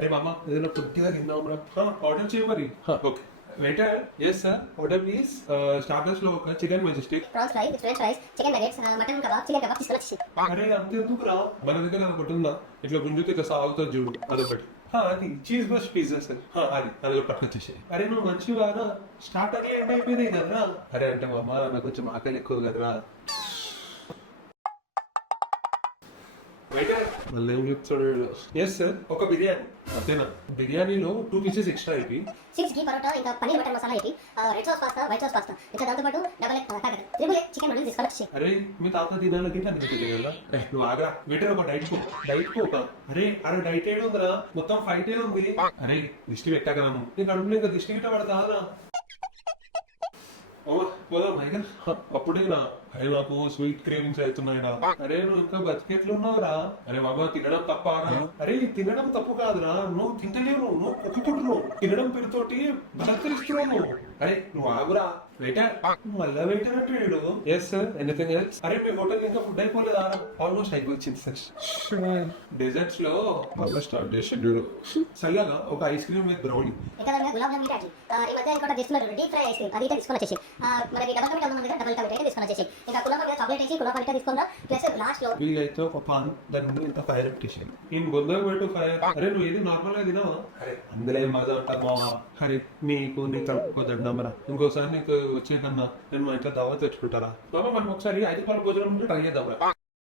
అరే మామ ఏదైనా కొద్దిగా తిందాం రా, ఆర్డర్ చేయ మరి. Okay waiter. Yes sir, order please. Starters లో ఒక chicken majestic, prawns fry, french fries, chicken nuggets, mutton kebab, chicken kebab తీసుకొచ్చి. అరే అంత ఎందుకు రా, మన దగ్గర ఒకటి ఉందా ఇట్లా గుంజుతే ఇట్లా సాగుతుంది చూడు, అదొకటి. అది చీజ్ బస్ పిజ్జా సార్, అది పట్టుకొచ్చేసి. అరే నువ్వు మంచిగా రా, స్టార్టర్ ఎండ్ అయిపోయింది కదరా. అరే అంటే మా అమ్మ నాకు కొంచెం ఆకలి ఎక్కువ కదరా. మళ్ళీ ఏం చెప్తాడు. ఎస్ సార్, ఒక బిర్యానీ అంతేనా? బిర్యానీలో 2 pieces ఎక్స్ట్రా అయిపోయి 6 ఘీ పరోటా, ఇంకా పన్నీర్ బటర్ మసాలా అయిపోయి red sauce pasta, white sauce pasta, ఇంకా దాంతో పాటు డబల్ ఎగ్ తాగదు త్రిబుల్ ఎగ్ చికెన్ నూడిల్స్ తీసుకొచ్చి. అరే మీ తాత తినాలకి నువ్వు ఆగా వెయిటర్, ఒక డైట్ కో. అరే డైట్ ఏడు ఉందిరా, మొత్తం ఫైట్ ఏ ఉంది. అరే దిష్టి పెట్టాక నన్ను, నీకు అడుగులు ఇంకా దిష్టి గిట్ట పడతారా. పోదాం మైగల్. అప్పుడే నాకు స్వీట్ క్రేవింగ్స్ అవుతున్నాయిరా. అరే నువ్వు ఇంకా బతికెట్లున్నావురా. అరే బాబా తినడం తప్పరా? అరే తినడం తప్పు కాదురా, నువ్వు తింటలేవు, నువ్వు కుక్కుకుంటున్నావు. తినడం పేరుతోటి బలకరిస్తున్నావు నువ్వు. అరే నువ్వు ఆగురా. వెయిటర్ మళ్ళా వెయిటర్ అంటే. Yes sir, anything else? అరే మీ హోటల్ ఇంకా ఫుడ్ అయిపోలేదా? ఆల్మోస్ట్ అయిపోయింది సార్. డెజర్ట్స్ లో స్టార్ట్ చేసి చల్లగా ఒక ice cream with brownie. Gulab jam మిఠాయి ఈ మధ్య ఇంకోటి చేస్తున్నారు, డీప్ ఫ్రై ఐస్ క్రీమ్, అది తీసుకొని వచ్చేసి. మనకి డబల్ కమిట్ అమ్మ దగ్గర డబల్ కమిట్ అయితే తీసుకొని వచ్చేసి. ఇంకా కులాబా మీద చాక్లెట్ వేసి కులాబా మిఠాయి తీసుకుందా. ప్లస్ లాస్ట్ లో వీలైతే ఒక పాన్, దాని ముందు ఇంత ఫైర్ పెట్టేసి నేను బొందగా పెట్టు ఫైర్. అరే నువ్వు ఏది నార్మల్ గా తినావా? అరే అందులో ఏం మజా ఉంటావు మావా. అరే నీకు నీ తక్కువ దండమరా, ఇంకోసారి నీకు వచ్చే కన్నా నేను మా ఇంట్లో దావా తెచ్చుకుంటారా బాబా. మనం ఒకసారి 5 రూపాయల భోజనం ట్రై చేద్దాం.